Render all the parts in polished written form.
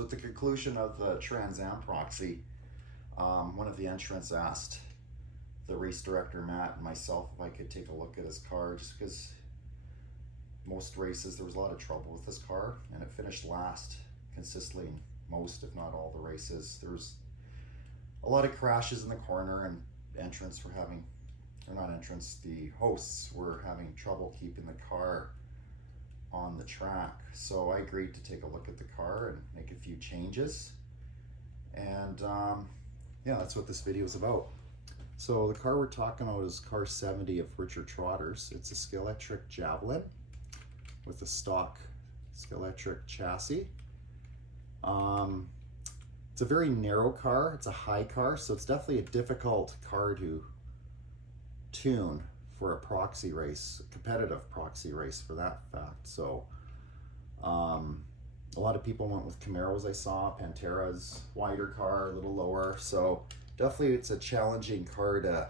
So at the conclusion of the Transam Proxy, one of the entrants asked the race director, Matt, and myself if I could take a look at his car, just because most races there was a lot of trouble with this car, and it finished last consistently in most, if not all, the races. There was a lot of crashes in the corner, and entrants were having, or not entrants, the hosts were having trouble keeping the car on the track. So I agreed to take a look at the car and make a few changes, and yeah, that's what this video is about. So the car we're talking about is car 70 of Richard Trotter's. It's a Scalextric Javelin with a stock Scalextric chassis. It's a very narrow car, it's a high car, so it's definitely a difficult car to tune for a proxy race, a competitive proxy race for that fact. So a lot of people went with Camaros, I saw, Pantera's wider car, a little lower, so definitely it's a challenging car to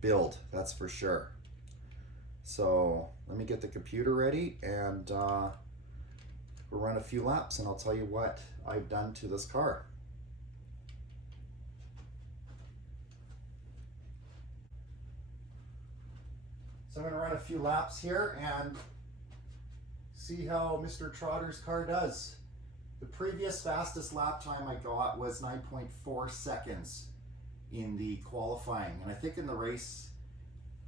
build, that's for sure. So let me get the computer ready, and we'll run a few laps and I'll tell you what I've done to this car. So I'm going to run a few laps here and see how Mr. Trotter's car does. The previous fastest lap time I got was 9.4 seconds in the qualifying, and I think in the race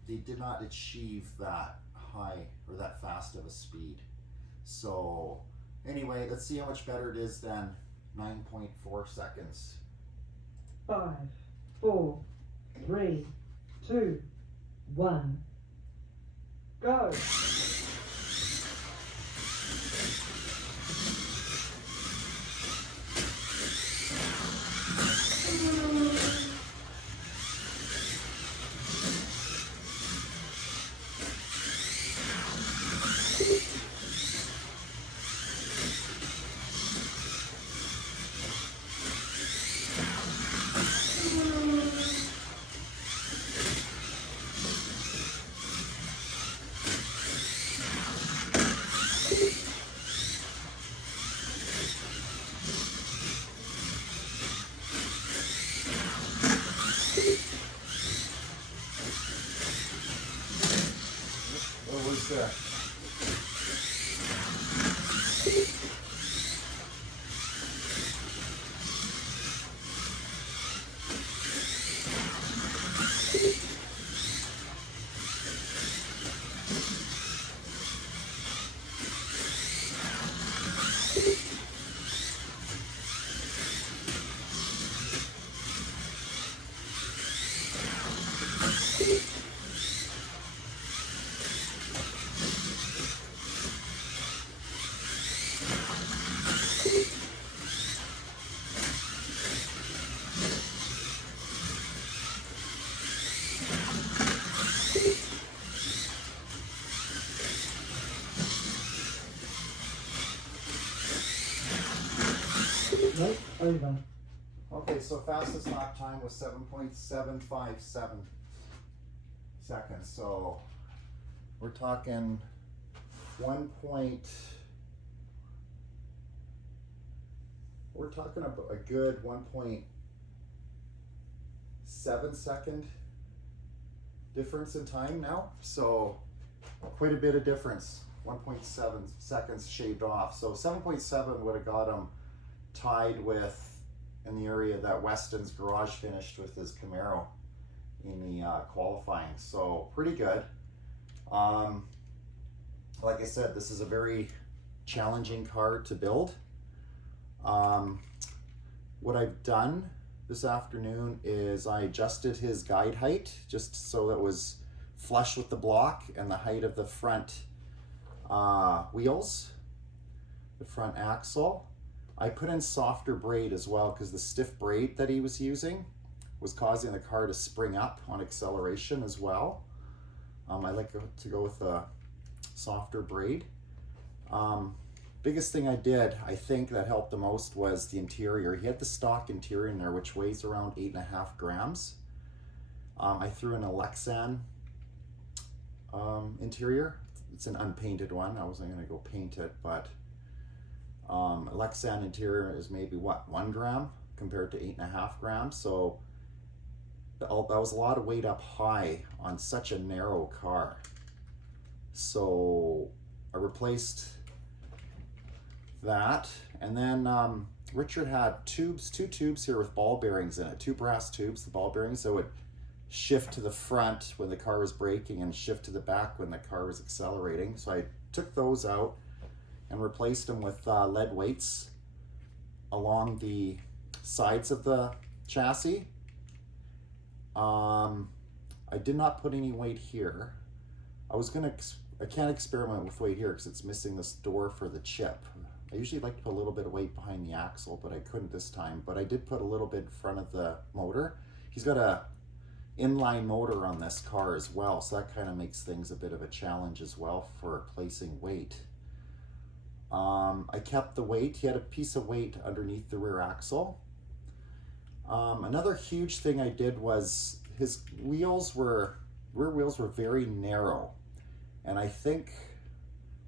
they did not achieve that high or that fast of a speed. So anyway, let's see how much better it is than 9.4 seconds. 5, 4, 3, 2, 1, go! What was that? Nope, over. Okay, so fastest lap time was 7.757 seconds. So we're talking we're talking about a good 1.7 second difference in time now. So quite a bit of difference. 1.7 seconds shaved off. So 7.7 would have got him tied with, in the area that Weston's Garage finished with his Camaro in the qualifying. So pretty good. Like I said, this is a very challenging car to build. What I've done this afternoon is I adjusted his guide height just so it was flush with the block and the height of the front wheels, the front axle. I put in softer braid as well because the stiff braid that he was using was causing the car to spring up on acceleration as well. I like to go with a softer braid. Biggest thing I did, I think that helped the most, was the interior. He had the stock interior in there, which weighs around 8.5 grams. I threw in a Lexan interior. It's an unpainted one. I wasn't gonna go paint it, but Lexan interior is maybe what, 1 gram compared to 8.5 grams. So that was a lot of weight up high on such a narrow car. So I replaced that, and then Richard had two tubes here with ball bearings in it, 2 brass tubes, the ball bearings, so it would shift to the front when the car was braking and shift to the back when the car was accelerating. So I took those out and replaced them with lead weights along the sides of the chassis. I did not put any weight here. I can't experiment with weight here because it's missing this door for the chip. I usually like to put a little bit of weight behind the axle, but I couldn't this time. But I did put a little bit in front of the motor. He's got a inline motor on this car as well, so that kind of makes things a bit of a challenge as well for placing weight. I kept the weight. He had a piece of weight underneath the rear axle. Another huge thing I did was his rear wheels were very narrow. And I think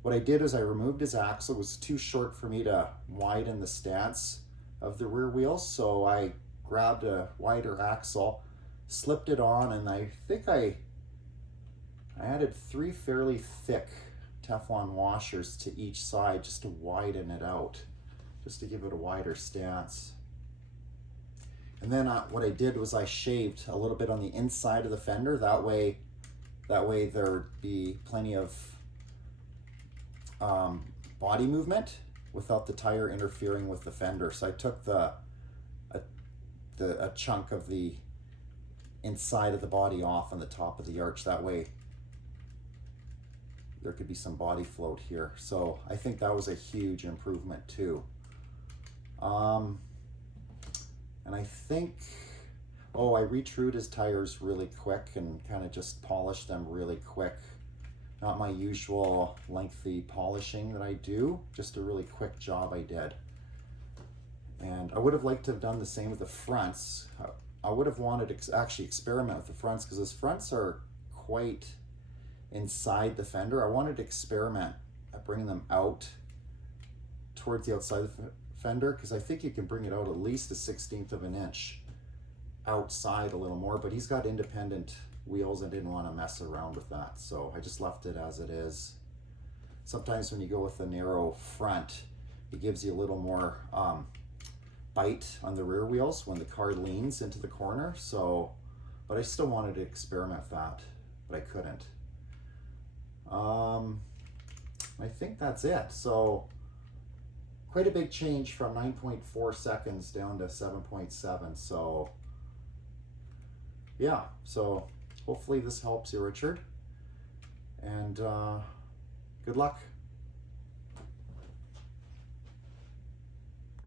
what I did is I removed his axle. It was too short for me to widen the stance of the rear wheels. So I grabbed a wider axle, slipped it on, and I think I added 3 fairly thick Teflon washers to each side just to widen it out, just to give it a wider stance. And then what I did was I shaved a little bit on the inside of the fender. That way there'd be plenty of body movement without the tire interfering with the fender. So I took a chunk of the inside of the body off on the top of the arch. That way there could be some body float here. So I think that was a huge improvement too. And I think, I retrued his tires really quick and kind of just polished them really quick. Not my usual lengthy polishing that I do, just a really quick job I did. And I would have liked to have done the same with the fronts. I would have wanted to actually experiment with the fronts because his fronts are quite inside the fender. I wanted to experiment at bringing them out towards the outside of the fender because I think you can bring it out at least 1/16 of an inch outside a little more, but he's got independent wheels and didn't want to mess around with that, so I just left it as it is. Sometimes when you go with a narrow front, it gives you a little more bite on the rear wheels when the car leans into the corner. So, but I still wanted to experiment with that, but I couldn't. I think that's it. So quite a big change from 9.4 seconds down to 7.7. So yeah, so hopefully this helps you, Richard, and good luck.